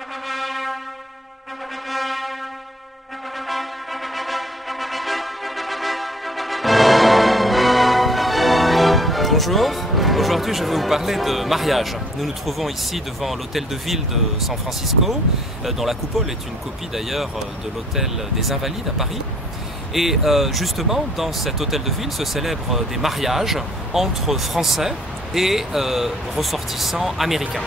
Bonjour, aujourd'hui je vais vous parler de mariage. Nous nous trouvons ici devant l'hôtel de ville de San Francisco, dont la coupole est une copie d'ailleurs de l'hôtel des Invalides à Paris. Et justement, dans cet hôtel de ville se célèbrent des mariages entre Français et ressortissants américains.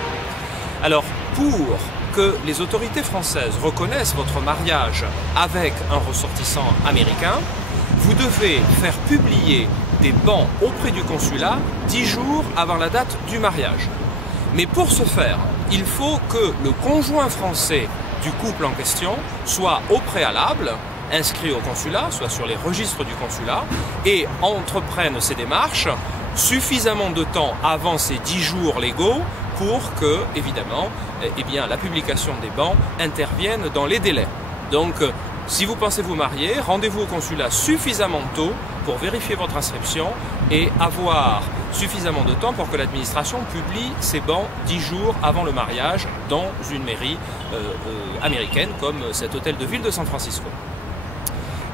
Alors, pour que les autorités françaises reconnaissent votre mariage avec un ressortissant américain, vous devez faire publier des bans auprès du consulat 10 jours avant la date du mariage. Mais pour ce faire, il faut que le conjoint français du couple en question soit au préalable inscrit au consulat, soit sur les registres du consulat, et entreprenne ces démarches suffisamment de temps avant ces 10 jours légaux pour que, évidemment, la publication des bans intervienne dans les délais. Donc, si vous pensez vous marier, rendez-vous au consulat suffisamment tôt pour vérifier votre inscription et avoir suffisamment de temps pour que l'administration publie ces bans 10 jours avant le mariage dans une mairie américaine comme cet hôtel de ville de San Francisco.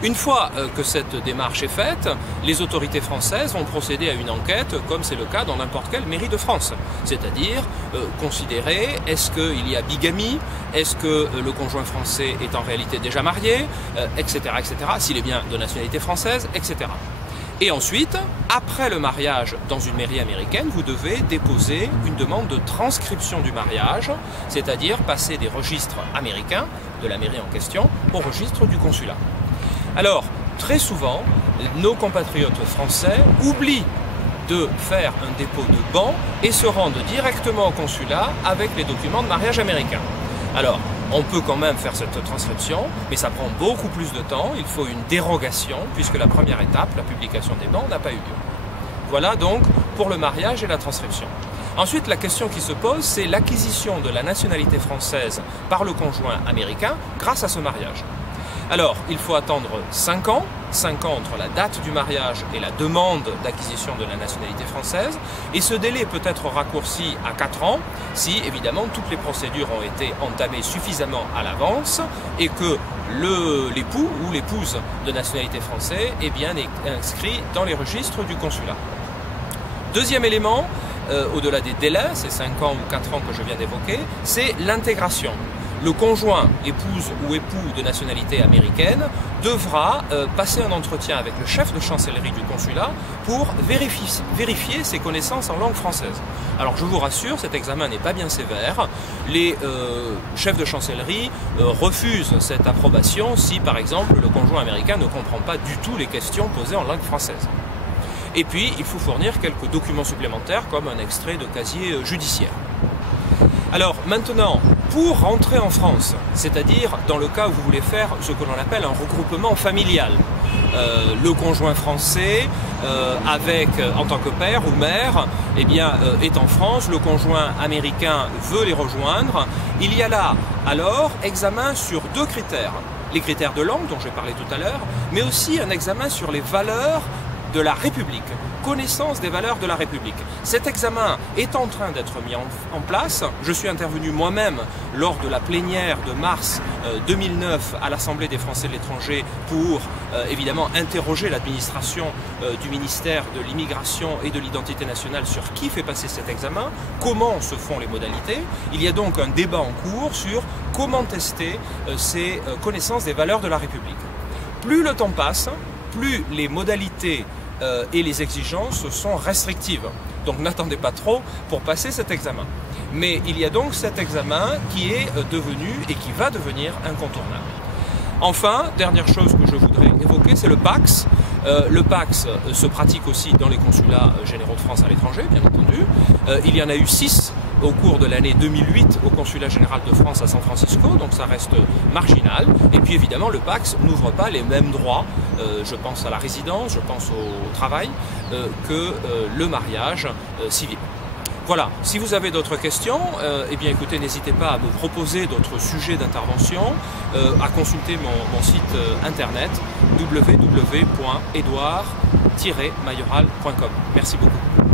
Une fois que cette démarche est faite, les autorités françaises vont procéder à une enquête comme c'est le cas dans n'importe quelle mairie de France. C'est-à-dire considérer est-ce qu'il y a bigamie, est-ce que le conjoint français est en réalité déjà marié, etc., s'il est bien de nationalité française, etc. Et ensuite, après le mariage dans une mairie américaine, vous devez déposer une demande de transcription du mariage, c'est-à-dire passer des registres américains de la mairie en question au registre du consulat. Alors, très souvent, nos compatriotes français oublient de faire un dépôt de ban et se rendent directement au consulat avec les documents de mariage américains. Alors, on peut quand même faire cette transcription, mais ça prend beaucoup plus de temps, il faut une dérogation, puisque la première étape, la publication des bans, n'a pas eu lieu. Voilà donc pour le mariage et la transcription. Ensuite, la question qui se pose, c'est l'acquisition de la nationalité française par le conjoint américain grâce à ce mariage. Alors, il faut attendre 5 ans entre la date du mariage et la demande d'acquisition de la nationalité française, et ce délai peut être raccourci à 4 ans si, évidemment, toutes les procédures ont été entamées suffisamment à l'avance et que l'époux ou l'épouse de nationalité française est bien inscrit dans les registres du consulat. Deuxième élément, au-delà des délais, ces 5 ans ou 4 ans que je viens d'évoquer, c'est l'intégration. Le conjoint, épouse ou époux de nationalité américaine devra passer un entretien avec le chef de chancellerie du consulat pour vérifier ses connaissances en langue française. Alors je vous rassure, cet examen n'est pas bien sévère. Les chefs de chancellerie refusent cette approbation si par exemple le conjoint américain ne comprend pas du tout les questions posées en langue française. Et puis il faut fournir quelques documents supplémentaires comme un extrait de casier judiciaire. Alors maintenant, pour rentrer en France, c'est-à-dire dans le cas où vous voulez faire ce que l'on appelle un regroupement familial, le conjoint français en tant que père ou mère est en France, le conjoint américain veut les rejoindre, il y a là alors examen sur 2 critères, les critères de langue dont j'ai parlé tout à l'heure, mais aussi un examen sur les valeurs de la République, connaissance des valeurs de la République. Cet examen est en train d'être mis en place. Je suis intervenu moi-même lors de la plénière de mars 2009 à l'Assemblée des Français de l'étranger pour évidemment interroger l'administration du ministère de l'Immigration et de l'Identité nationale sur qui fait passer cet examen, comment se font les modalités. Il y a donc un débat en cours sur comment tester ces connaissances des valeurs de la République. Plus le temps passe, plus les modalités et les exigences sont restrictives. Donc n'attendez pas trop pour passer cet examen. Mais il y a donc cet examen qui est devenu et qui va devenir incontournable. Enfin, dernière chose que je voudrais évoquer, c'est le PACS. Le PACS se pratique aussi dans les consulats généraux de France à l'étranger, bien entendu. Il y en a eu 6 au cours de l'année 2008 au consulat général de France à San Francisco, donc ça reste marginal. Et puis évidemment, le PACS n'ouvre pas les mêmes droits, je pense à la résidence, je pense au travail, que le mariage civil. Voilà, si vous avez d'autres questions, eh bien écoutez, n'hésitez pas à me proposer d'autres sujets d'intervention, à consulter mon site internet www.edouard-mayoral.com. Merci beaucoup.